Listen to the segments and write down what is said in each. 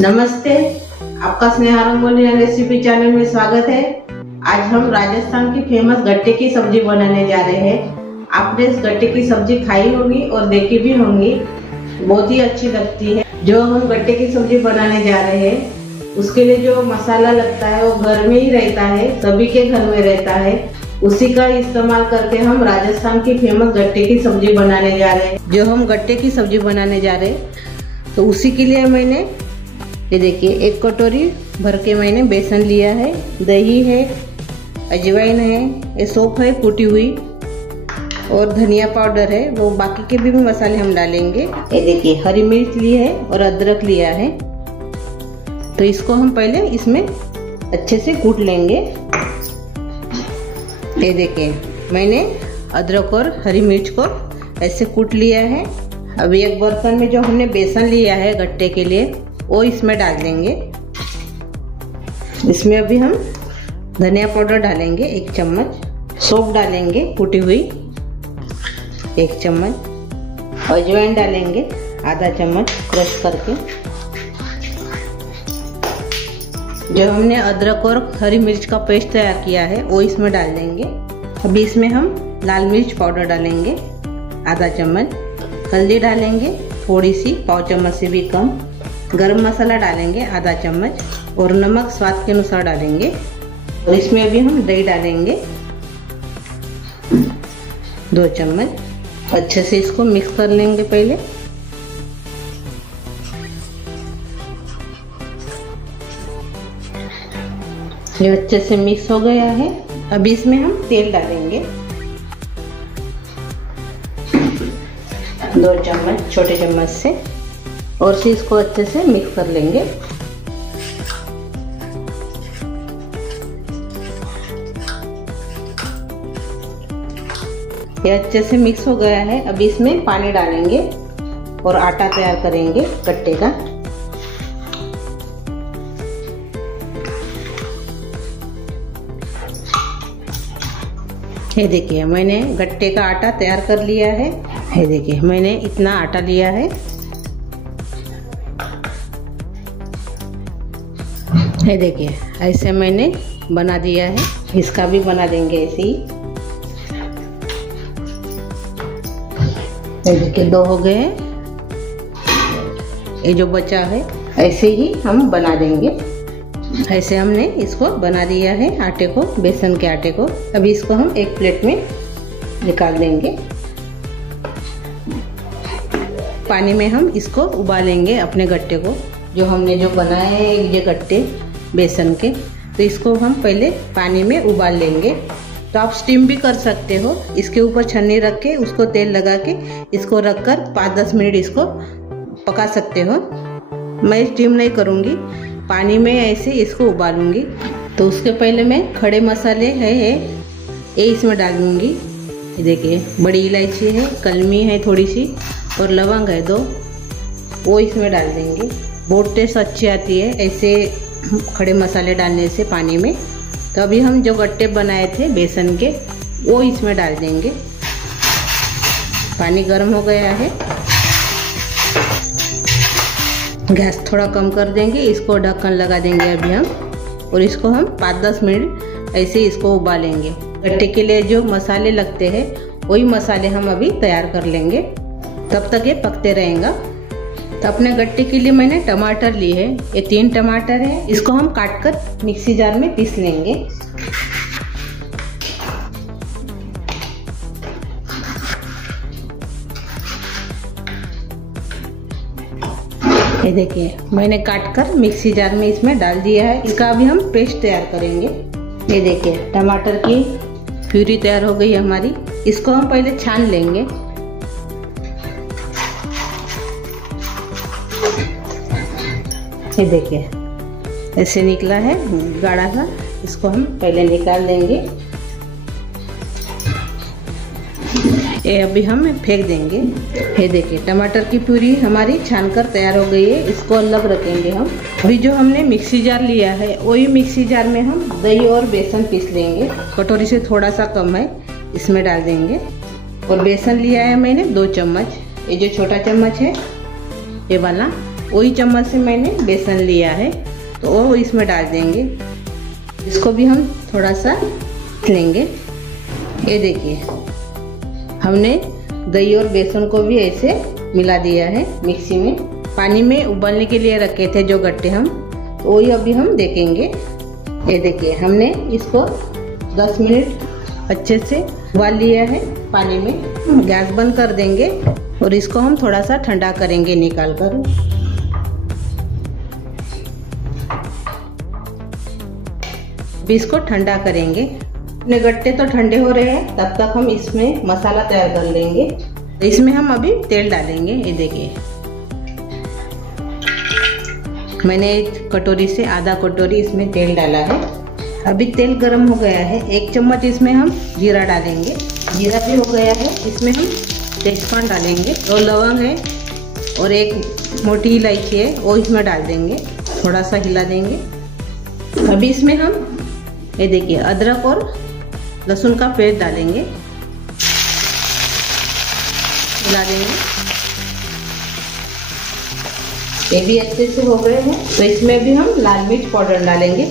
नमस्ते, आपका Sneha rangoli recipe channel में स्वागत है। आज हम राजस्थान की फेमस गट्टे की सब्जी बनाने जा रहे हैं। आपने इस गट्टे की सब्जी खाई होगी और देखी भी होंगी, बहुत ही अच्छी लगती है। जो हम गट्टे की सब्जी बनाने जा रहे हैं उसके लिए जो मसाला लगता है वो घर में ही रहता है, सभी के घर में रहता है। उसी का इस्तेमाल करके हम राजस्थान की फेमस गट्टे की सब्जी बनाने जा रहे हैं। जो हम गट्टे की सब्जी बनाने जा रहे हैं तो उसी के लिए मैंने ये देखिए 1 कटोरी भर के मैंने बेसन लिया है, दही है, अजवाइन है, ये सौंफ है कुटी हुई और धनिया पाउडर है। वो बाकी के भी मसाले हम डालेंगे। ये देखिए हरी मिर्च ली है और अदरक लिया है। तो इसको हम पहले इसमें अच्छे से कूट लेंगे। ये देखिए मैंने अदरक और हरी मिर्च को ऐसे कूट लिया है। अभी एक बर्तन में जो हमने बेसन लिया है गट्टे के लिए वो इसमें डाल देंगे। इसमें अभी हम धनिया पाउडर डालेंगे 1 चम्मच, सौंफ डालेंगे कुटी हुई 1 चम्मच, अजवाइन डालेंगे आधा चम्मच क्रश करके। जो हमने अदरक और हरी मिर्च का पेस्ट तैयार किया है वो इसमें डाल देंगे। अभी इसमें हम लाल मिर्च पाउडर डालेंगे आधा चम्मच, हल्दी डालेंगे थोड़ी सी, पाव चम्मच से भी कम, गरम मसाला डालेंगे आधा चम्मच और नमक स्वाद के अनुसार डालेंगे। और इसमें अभी हम दही डालेंगे 2 चम्मच। अच्छे से इसको मिक्स कर लेंगे पहले। ये अच्छे से मिक्स हो गया है। अभी इसमें हम तेल डालेंगे 2 चम्मच छोटे चम्मच से और फिर इसको अच्छे से मिक्स कर लेंगे। ये अच्छे से मिक्स हो गया है। अभी इसमें पानी डालेंगे और आटा तैयार करेंगे गट्टे का। ये देखिए मैंने गट्टे का आटा तैयार कर लिया है। ये देखिए मैंने इतना आटा लिया है। ये देखिए ऐसे मैंने बना दिया है। इसका भी बना देंगे ऐसे ही। ये देखिए 2 हो गए। ये जो बचा है ऐसे ही हम बना देंगे। ऐसे हमने इसको बना दिया है आटे को, बेसन के आटे को। अभी इसको हम एक प्लेट में निकाल देंगे। पानी में हम इसको उबालेंगे अपने गट्टे को, जो हमने जो बनाए हैं ये गट्टे बेसन के। तो इसको हम पहले पानी में उबाल लेंगे। तो आप स्टीम भी कर सकते हो। इसके ऊपर छन्नी रख के उसको तेल लगा के इसको रखकर 5-10 मिनट इसको पका सकते हो। मैं स्टीम नहीं करूँगी, पानी में ऐसे इसको उबालूंगी। तो उसके पहले मैं खड़े मसाले है ये इसमें डालूंगी। ये देखिए बड़ी इलायची है, कलमी है थोड़ी सी और लौंग है 2, वो इसमें डाल देंगे। बहुत टेस्ट अच्छी आती है ऐसे खड़े मसाले डालने से पानी में। तो अभी हम जो गट्टे बनाए थे बेसन के वो इसमें डाल देंगे। पानी गर्म हो गया है। गैस थोड़ा कम कर देंगे, इसको ढक्कन लगा देंगे अभी हम। और इसको हम 5-10 मिनट ऐसे इसको उबालेंगे। गट्टे के लिए जो मसाले लगते हैं वही मसाले हम अभी तैयार कर लेंगे, तब तक ये पकते रहेगा। तो अपने गट्टे के लिए मैंने टमाटर लिए है, ये 3 टमाटर है। इसको हम काटकर मिक्सी जार में पीस लेंगे। ये देखिए मैंने काटकर मिक्सी जार में इसमें डाल दिया है। इसका अभी हम पेस्ट तैयार करेंगे। ये देखिए टमाटर की प्यूरी तैयार हो गई हमारी। इसको हम पहले छान लेंगे। ये देखिए ऐसे निकला है गाढ़ा सा। इसको हम पहले निकाल देंगे। ये अभी हम फेंक देंगे। ये देखिए टमाटर की प्यूरी हमारी छानकर तैयार हो गई है। इसको अलग रखेंगे हम। अभी जो हमने मिक्सी जार लिया है वही मिक्सी जार में हम दही और बेसन पीस लेंगे। कटोरी से थोड़ा सा कम है, इसमें डाल देंगे। और बेसन लिया है मैंने 2 चम्मच। ये जो छोटा चम्मच है ये वाला, वही चम्मच से मैंने बेसन लिया है, तो वो इसमें डाल देंगे। इसको भी हम थोड़ा सा लेंगे। ये देखिए, हमने दही और बेसन को भी ऐसे मिला दिया है मिक्सी में। पानी में उबलने के लिए रखे थे जो गट्टे हम, तो वही अभी हम देखेंगे। ये देखिए, हमने इसको 10 मिनट अच्छे से उबाल लिया है पानी में। गैस बंद कर देंगे और इसको हम थोड़ा सा ठंडा करेंगे निकाल कर। अभी इसको ठंडा करेंगे। अपने गट्टे तो ठंडे हो रहे हैं, तब तक हम इसमें मसाला तैयार कर लेंगे। इसमें हम अभी तेल डालेंगे। ये देखिए, मैंने एक कटोरी से आधा कटोरी इसमें तेल डाला है। अभी तेल गरम हो गया है। 1 चम्मच इसमें हम जीरा डालेंगे। जीरा भी हो गया है। इसमें हम तेजपान डालेंगे, 2 लौंग है और 1 मोटी इलायची है, वो इसमें डाल देंगे। थोड़ा सा हिला देंगे। अभी इसमें हम ये देखिए अदरक और लहसुन का पेस्ट डालेंगे, हिला देंगे। ये भी अच्छे से हो गए हैं। तो इसमें भी हम लाल मिर्च पाउडर डालेंगे।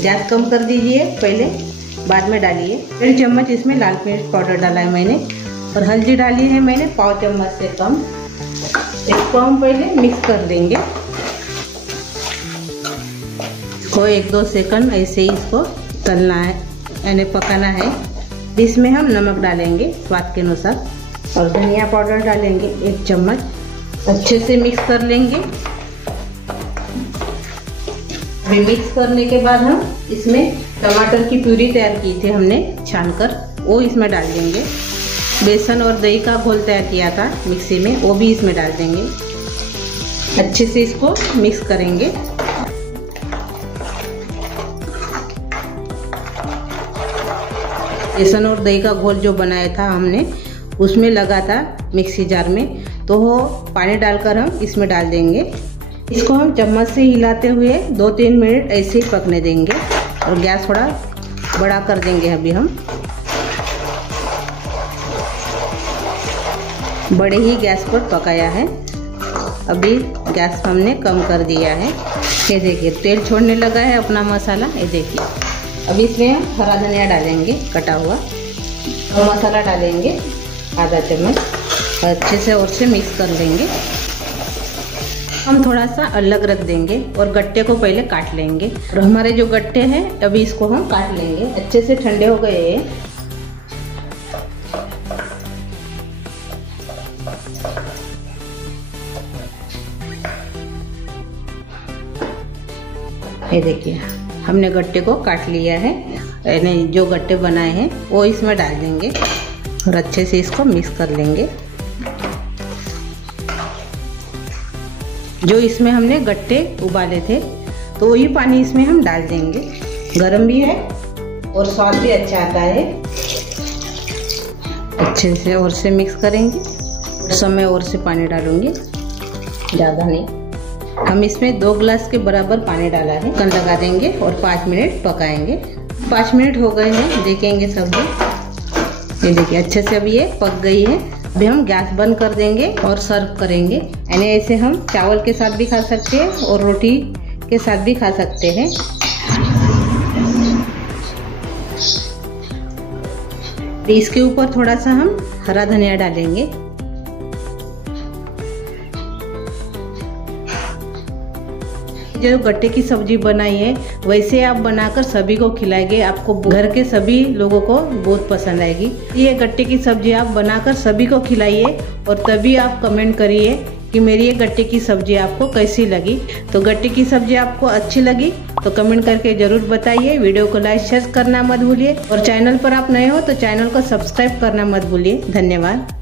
गैस कम कर दीजिए, पहले बाद में डालिए। 1 चम्मच इसमें लाल मिर्च पाउडर डाला है मैंने, और हल्दी डाली है मैंने 1/4 चम्मच से कम। इसको हम पहले मिक्स कर देंगे। इसको 1-2 सेकंड ऐसे ही इसको तलना है, यानी पकाना है। इसमें हम नमक डालेंगे स्वाद के अनुसार, और धनिया पाउडर डालेंगे 1 चम्मच। अच्छे से मिक्स कर लेंगे। अभी मिक्स करने के बाद हम इसमें टमाटर की प्यूरी तैयार की थी हमने छानकर, वो इसमें डाल देंगे। बेसन और दही का घोल तैयार किया था मिक्सी में, वो भी इसमें डाल देंगे। अच्छे से इसको मिक्स करेंगे। बेसन और दही का घोल जो बनाया था हमने, उसमें लगा था मिक्सी जार में, तो वो पानी डालकर हम इसमें डाल देंगे। इसको हम चम्मच से हिलाते हुए 2-3 मिनट ऐसे ही पकने देंगे, और गैस थोड़ा बड़ा कर देंगे। अभी हम बड़े ही गैस पर पकाया है। अभी गैस हमने कम कर दिया है। ये देखिए, तेल छोड़ने लगा है अपना मसाला। ये देखिए, अभी इसमें हम हरा धनिया डालेंगे कटा हुआ, और मसाला डालेंगे आधा चम्मच। अच्छे से और से मिक्स कर लेंगे। हम थोड़ा सा अलग रख देंगे और गट्टे को पहले काट लेंगे। और हमारे जो गट्टे हैं अभी इसको हम काट लेंगे। अच्छे से ठंडे हो गए हैं। ये देखिए, हमने गट्टे को काट लिया है। यानी जो गट्टे बनाए हैं वो इसमें डाल देंगे और अच्छे से इसको मिक्स कर लेंगे। जो इसमें हमने गट्टे उबाले थे, तो वही पानी इसमें हम डाल देंगे। गरम भी है और स्वाद भी अच्छा आता है। अच्छे से और से मिक्स करेंगे। उस समय और से पानी डालूंगी, ज़्यादा नहीं। हम इसमें 2 गिलास के बराबर पानी डाला है। ढक्कन लगा देंगे और 5 मिनट पकाएंगे। 5 मिनट हो गए हैं, देखेंगे सब्जी। ये देखिए, अच्छे से अभी ये पक गई है। अभी हम गैस बंद कर देंगे और सर्व करेंगे। यानी ऐसे हम चावल के साथ भी खा सकते हैं और रोटी के साथ भी खा सकते हैं। इसके ऊपर थोड़ा सा हम हरा धनिया डालेंगे। जो गट्टे की सब्जी बनाई है वैसे आप बनाकर सभी को खिलाएंगे, आपको घर के सभी लोगों को बहुत पसंद आएगी। ये गट्टे की सब्जी आप बनाकर सभी को खिलाइए और तभी आप कमेंट करिए कि मेरी ये गट्टे की सब्जी आपको कैसी लगी। तो गट्टे की सब्जी आपको अच्छी लगी तो कमेंट करके जरूर बताइए। वीडियो को लाइक शेयर करना मत भूलिए, और चैनल पर आप नए हो तो चैनल को सब्सक्राइब करना मत भूलिए। धन्यवाद।